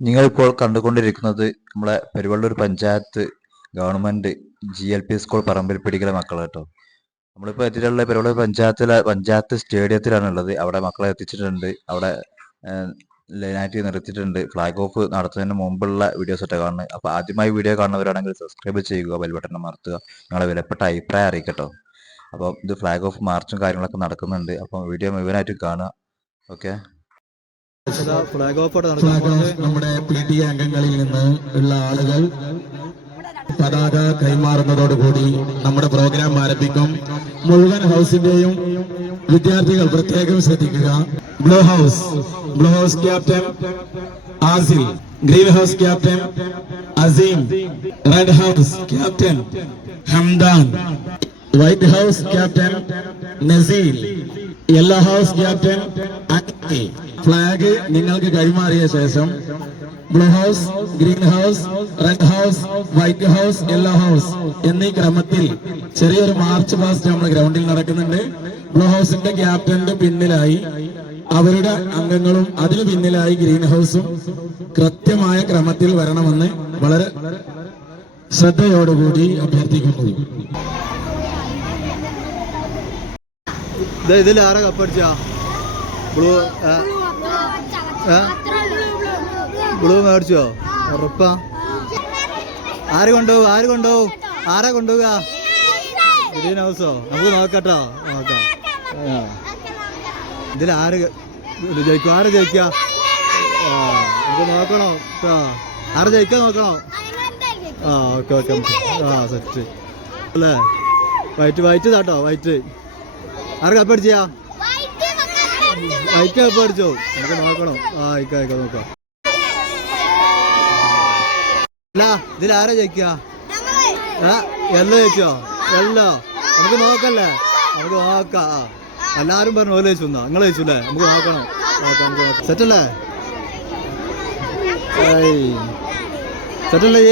നിങ്ങളിപ്പോൾ കണ്ടുകൊണ്ടിരിക്കുന്നത് നമ്മളെ Peruvallur panchayat government G L P school പറമ്പിൽ പിടിക്കുന്ന മക്കൾ കേട്ടോ. നമ്മളിപ്പോൾ എത്തിയിട്ടുള്ള പെരുവള്ളൂർ പഞ്ചായത്തിലെ പഞ്ചായത്ത് സ്റ്റേഡിയത്തിലാണ് ഉള്ളത് അവിടെ മക്കളെ എത്തിച്ചിട്ടുണ്ട്. അവിടെ ലൈനായിട്ട് നിർത്തിയിട്ടുണ്ട്. ഫ്ലാഗ് ഓഫ് നടത്തുന്നതിന് മുമ്പുള്ള വീഡിയോസ് ഒക്കെ കാണുന്നത് അപ്പോൾ ആദ്യമായി വീഡിയോ കാണുന്നവരാണെങ്കിൽ സബ്സ്ക്രൈബ് ചെയ്യുക ബെൽ ബട്ടൺ അമർത്തുക. നിങ്ങളെ വിലപ്പെട്ട അഭിപ്രായം അറിയിക്കട്ടോ. അപ്പോൾ ഇത് ഫ്ലാഗ് ഓഫ് മാർച്ചും കാര്യങ്ങളൊക്കെ നടക്കുന്നുണ്ട്. അപ്പോൾ വീഡിയോ മുഴുവനായിട്ട് കാണുക. ഓക്കെ? ഫ്ലാഗ് ഓഫ് നമ്മുടെ പി ടി അംഗങ്ങളിൽ നിന്ന് ഉള്ള ആളുകൾ പതാക കൈമാറുന്നതോടുകൂടി നമ്മുടെ പ്രോഗ്രാം ആരംഭിക്കും. മുഴുവൻ ഹൗസിന്റെയും വിദ്യാർത്ഥികൾ പ്രത്യേകം ശ്രദ്ധിക്കുക. Blue house blue house captain Asil green house captain Azeem red house captain Hamdan white house captain Naseel yellow house captain Akki flag നിങ്ങൾക്ക് കൈമാറിയ ശേഷം blue house green house red house white house yellow house എന്നീ ക്രമത്തിൽ ചെറിയൊരു March past നമ്മുടെ ഗ്രൗണ്ടിൽ നടക്കുന്നുണ്ട്. Blue ഹൗസിന്റെ ക്യാപ്റ്റന്റെ പിന്നിലായി അവരുടെ അംഗങ്ങളും അതിന് പിന്നിലായി ഗ്രീൻ ഹൗസും കൃത്യമായ ക്രമത്തിൽ വരണമെന്ന് വളരെ ശ്രദ്ധയോടുകൂടി അഭ്യർത്ഥിക്കുന്നു. ഇതിൽ ആരാ കപ്പടിച്ച ബ്ലൂ ബ്ലൂ മേടിച്ചോ? ഉറപ്പാ. ആര് കൊണ്ടുപോകും? ആര് കൊണ്ടുപോകും? ആരാ കൊണ്ടുപോകുക? ഗ്രീൻ ഹൗസോ? നമുക്ക് നോക്കട്ടോ. നോക്കാം. ഇതിൽ ആര് ജയിക്കും? ആര് ജയിക്ക? നമുക്ക് നോക്കണോ? ആര് ജയിക്കാൻ നോക്കണോ? ആ ഓക്കെ ഓക്കെ ആ സെറ്റ്. അല്ലേ? വൈറ്റ് വൈറ്റ് താട്ടോ വൈറ്റ്. ആര് വൈറ്റ് കപ്പടിച്ചോ നമുക്ക് നോക്കണം. ആ ആയിക്കോ ആയിക്കോ നോക്കാം. അല്ല ഇതിൽ ആരാ ജയിക്കുക എല്ലോ ജയിച്ചോ? എല്ലോ. നമുക്ക് നോക്കല്ലേ? നമുക്ക് നോക്കാം. ആ. എല്ലാരും പറഞ്ഞു ഓല ജയിച്ചു നിങ്ങൾ നമുക്ക് നോക്കണം. നോക്കാം നമുക്ക് നോക്കാം. സെറ്റല്ലേ? സെറ്റല്ലേ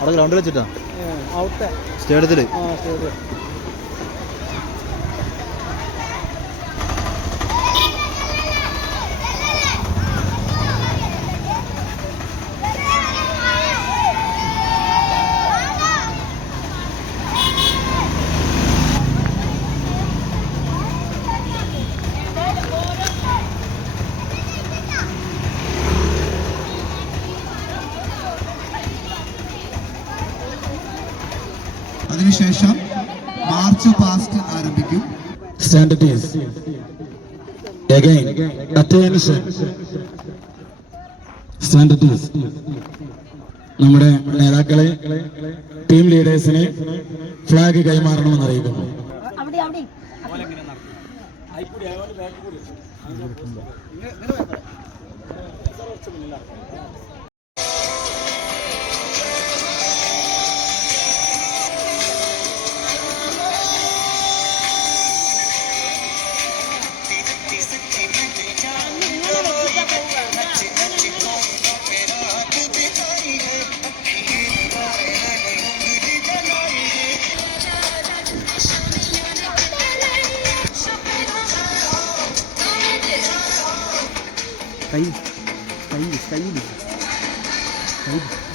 അവിടെ ഗ്രൗണ്ടിൽ വെച്ചിട്ടാ? സ്റ്റേഡിയത്തിൽ? അതിനുശേഷം മാർച്ച് പാസ്റ്റ് ആരംഭിക്കും. Again, attention. നമ്മുടെ നേതാക്കളെ ടീം ലീഡേഴ്സിനെ ഫ്ലാഗ് കൈമാറണമെന്ന് അറിയിക്കുന്നു അവിടെ Está indo. Está indo, está indo. Está indo.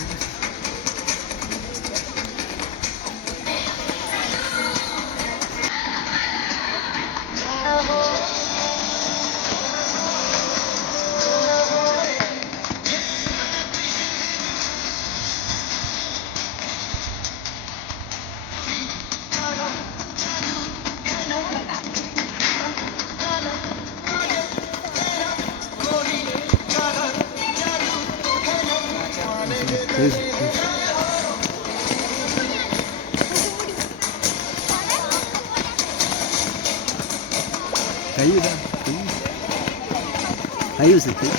coisa. Caiu, né? Caiu. Caiu, você tem?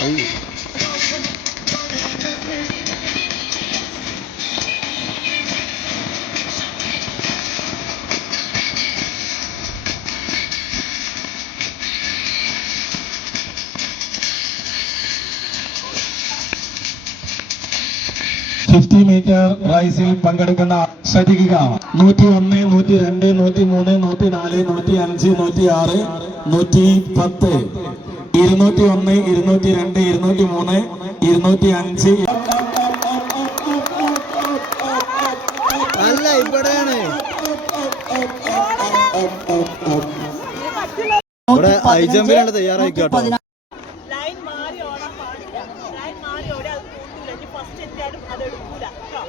Caiu. Fifty metre റൈസിൽ പങ്കെടുക്കുന്ന ശരിക നൂറ്റി ഒന്ന് നൂറ്റി രണ്ട് നൂറ്റി മൂന്ന് നൂറ്റി നാല് നൂറ്റി അഞ്ച് നൂറ്റി ആറ് നൂറ്റി പത്ത് ഇരുന്നൂറ്റി ഒന്ന് ഇരുന്നൂറ്റി രണ്ട് ഇരുന്നൂറ്റി മൂന്ന് ഇരുന്നൂറ്റി അഞ്ച് അല്ല ഇവിടെയാണ്. ഇവിടെ ഹൈ ജമ്പിനാണ് തയ്യാറായി കേട്ടോ ലൈൻ മാറി ഓടാൻ പാടില്ല ലൈൻ മാറി ഓടി അത് കൂട്ടില്ല ഇനി ഫസ്റ്റ് എത്തിയാലും അത് എടുക്കൂല കേട്ടോ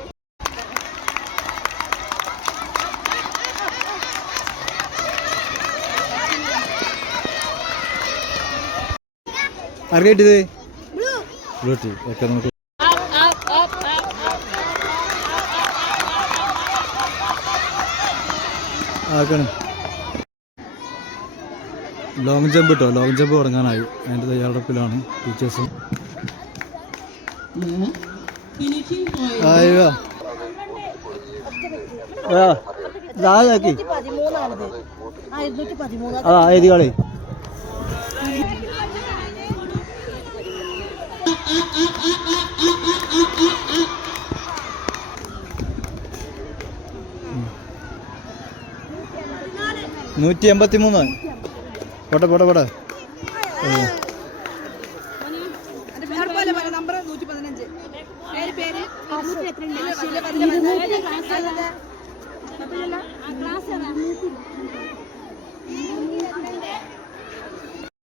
ആർക്കാ കിട്ടിയത് ബ്ലൂ. ടീ ഓക്കെ നമുക്ക് ആക്കണം. ലോങ് ജമ്പ് കേട്ടോ ലോങ് ജമ്പ് തുടങ്ങാനായി അതിന്റെ തയ്യാറെടുപ്പിലാണ് ടീച്ചേഴ്സും അയ്യോ ആ ഇതാക്കി ആ എഴുതി കളി. നൂറ്റി എൺപത്തി മൂന്ന് പോട്ടെ പോട്ടെ പോട്ടെ നമ്പർ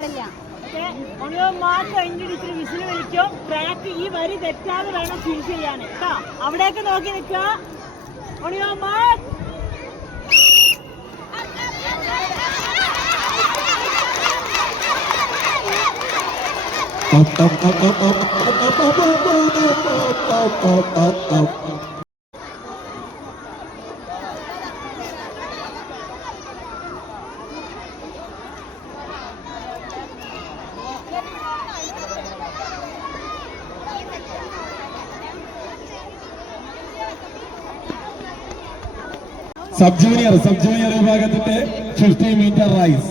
പേര് പേര് ഇച്ചിരി വിസിൽ വിളിക്കും ട്രാക്ക് ഈ വരി തെറ്റാതെ വേണം ഫിനിഷ് ചെയ്യാൻ കേട്ടോ അവിടേക്ക് നോക്കി നിൽക്കുക on your mark sub junior sub junior വിഭാഗത്തിന്റെ ഫിഫ്റ്റി മീറ്റർ റൈസ്.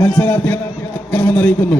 മത്സരാർത്ഥികൾ അറിയിക്കുന്നു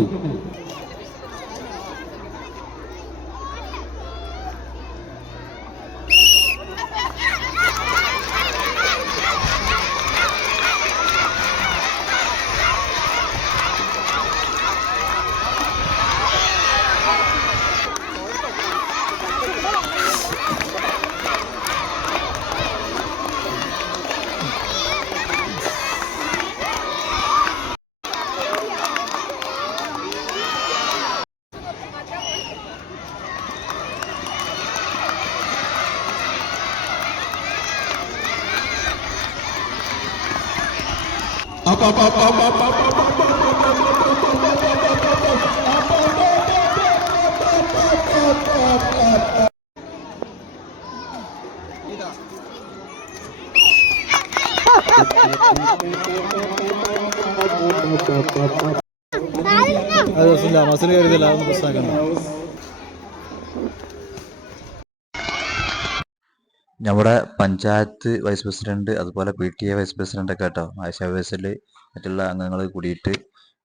അത് പ്രശ്നമില്ല മസിൽ കരുതില്ല അതൊന്നും പ്രശ്നമാക്കണ്ട. നമ്മുടെ പഞ്ചായത്ത് വൈസ് പ്രസിഡന്റ് അതുപോലെ P T A vice president ഒക്കെ കേട്ടോ ആശാവേസിൽ മറ്റുള്ള അംഗങ്ങൾ കൂടിയിട്ട്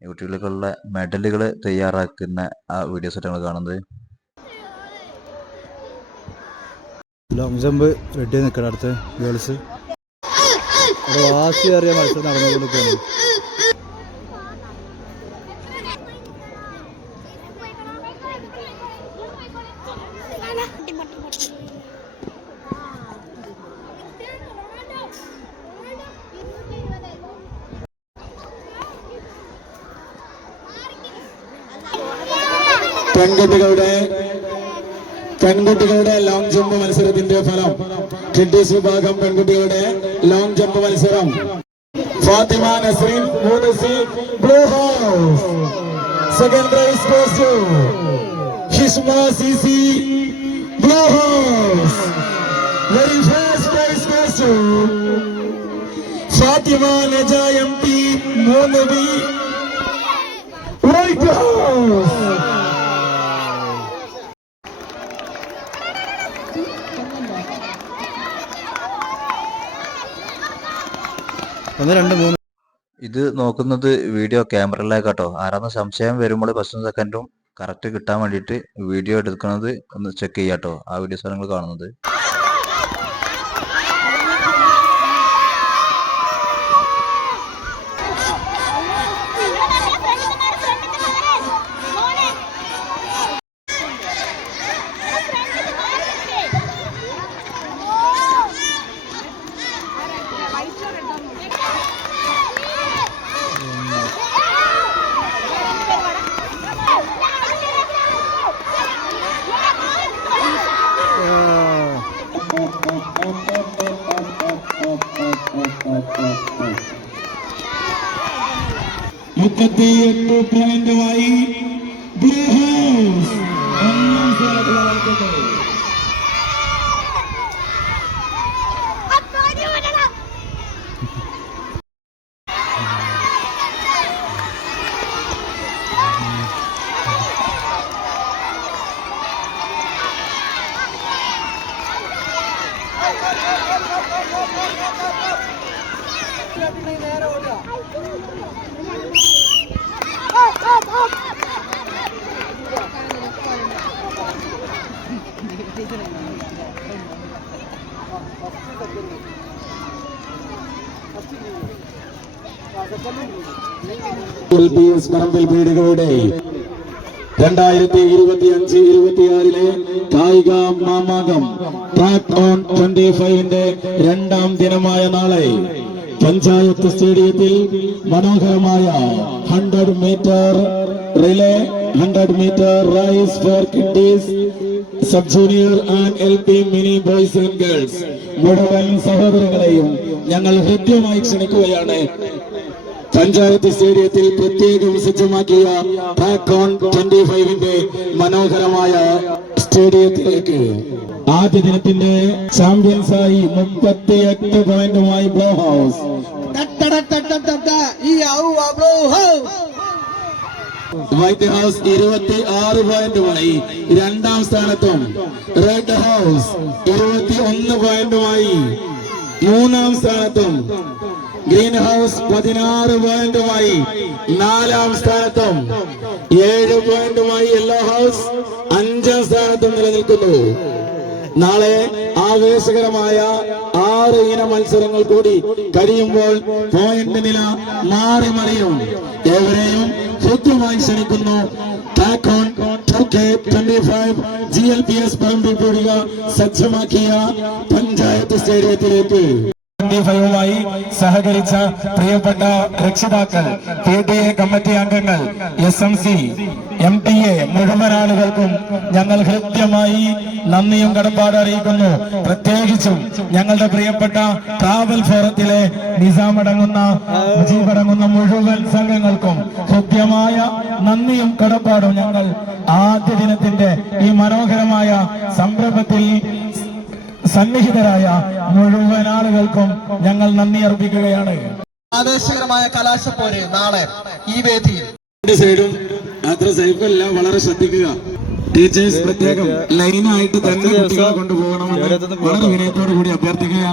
കുട്ടികൾക്കുള്ള മെഡലുകൾ തയ്യാറാക്കുന്ന ആ വീഡിയോസ് ആയിട്ട് നമ്മൾ കാണുന്നത്. ലോങ് ജമ്പ് റെഡി നിൽക്കണം അടുത്ത് ഗേൾസ് വാശി അറിയാൻ മത്സരം നടന്നുകൊണ്ടിരിക്കുകയാണ്. പെൺകുട്ടികളുടെ പെൺകുട്ടികളുടെ ലോങ് ജമ്പ് മത്സരത്തിന്റെ ഫലം. കിഡ്ഡീസ് വിഭാഗം പെൺകുട്ടികളുടെ ലോങ് ജമ്പ് മത്സരം. ഫാത്തിമ നസ്രീൻ മൂന്ന് C blue house second prize goes to Hishma C C blue house very first prize goes to Fathima Naja M P മൂന്ന് ബി വൈറ്റ് ഹൗസ് ഒന്ന് രണ്ട് മൂന്ന്. ഇത് നോക്കുന്നത് വീഡിയോ ക്യാമറയിലേക്കാട്ടോ. ആരാന്ന് സംശയം വരുമ്പോൾ ഫസ്റ്റ് സെക്കൻഡും കറക്റ്റ് കിട്ടാൻ വേണ്ടിയിട്ട് വീഡിയോ എടുക്കുന്നത് ഒന്ന് ചെക്ക് ചെയ്യാട്ടോ. ആ വീഡിയോസ് നിങ്ങൾ കാണുന്നത്. മുപ്പത്തിയെട്ട് പോയിന്റുമായി ബ്ലൂ പറമ്പിൽ വീടുകളുടെ രണ്ടായിരത്തി ഇരുപത്തി അഞ്ച് ഇരുപത്തിയാറിലെ കായിക മാമാകം ട്രാക്ക് ഓൺ ട്വന്റി ഫൈവിന്റെ രണ്ടാം ദിനമായ നാളെ പഞ്ചായത്ത് സ്റ്റേഡിയത്തിൽ മനോഹരമായ hundred metre relay hundred metre race for kiddies sub junior and L P mini boys and girls മുഴുവൻ സഹോദരങ്ങളെയും ഞങ്ങൾ ഹൃദ്യമായി ക്ഷണിക്കുകയാണ്. പഞ്ചായത്ത് സ്റ്റേഡിയത്തിൽ പ്രത്യേകം സജ്ജമാക്കിയ ട്രാക്ക് ഓൺ ട്വന്റി ഫൈവിന്റെ മനോഹരമായ സ്റ്റേഡിയത്തിലേക്ക്. ആദ്യ ദിനത്തിന്റെ ചാമ്പ്യൻസായി മുപ്പത്തിയെട്ട് പോയിന്റുമായി ബ്ലോ ഹൗസ് വൈറ്റ് ഹൗസ് ഇരുപത്തി ആറ് പോയിന്റുമായി രണ്ടാം സ്ഥാനത്തും റെഡ് ഹൗസ് ഇരുപത്തി ഒന്ന് പോയിന്റുമായി മൂന്നാം സ്ഥാനത്തും ഗ്രീൻ ഹൗസ് പതിനാറ് പോയിന്റുമായി നാലാം സ്ഥാനത്തും ഏഴ് പോയിന്റുമായി യെല്ലോ ഹൗസ് അഞ്ചാം സ്ഥാനത്തും നിലനിൽക്കുന്നു. നാളെ ആവേശകരമായ ആറ് ഇന മത്സരങ്ങൾ കൂടി കഴിയുമ്പോൾ പോയിന്റ് നില മാറി മറിയും ഏവരെയും ഹൃദ്യമായി ക്ഷണിക്കുന്നു. സജ്ജമാക്കിയ പഞ്ചായത്ത് സ്റ്റേഡിയത്തിലേക്ക്. ഫൈവുമായി സഹകരിച്ച പ്രിയപ്പെട്ട രക്ഷിതാക്കൾ പി ടി എ കമ്മിറ്റി അംഗങ്ങൾ S M C M T A മുഴുവൻ ആളുകൾക്കും ഞങ്ങൾ ഹൃദ്യമായി നന്ദിയും കടപ്പാട് അറിയിക്കുന്നു. പ്രത്യേകിച്ചും ഞങ്ങളുടെ പ്രിയപ്പെട്ട ട്രാവൽ ഫോറത്തിലെ നിസാം അടങ്ങുന്ന അടങ്ങുന്ന മുഴുവൻ സംഘങ്ങൾക്കും ഹൃദ്യമായ നന്ദിയും കടപ്പാടും ഞങ്ങൾ ആദ്യ ദിനത്തിന്റെ ഈ മനോഹരമായ സംരംഭത്തിൽ സന്നിഹിതരായ മുഴുവൻ ആളുകൾക്കും ഞങ്ങൾ നന്ദി അർപ്പിക്കുകയാണ്. ആവേശകരമായ കലാശപ്പോര് നാളെ ഈ വേദിയിൽ. സൈഡും അത്ര സേഫല്ല വളരെ ശ്രദ്ധിക്കുക. ടീച്ചേഴ്സ് പ്രത്യേകം ലൈനായിട്ട് തന്നെ കുട്ടികളെ കൊണ്ടുപോകണമെന്ന് വളരെ വിനയത്തോടു കൂടി അഭ്യർത്ഥിക്കുകയാണ്.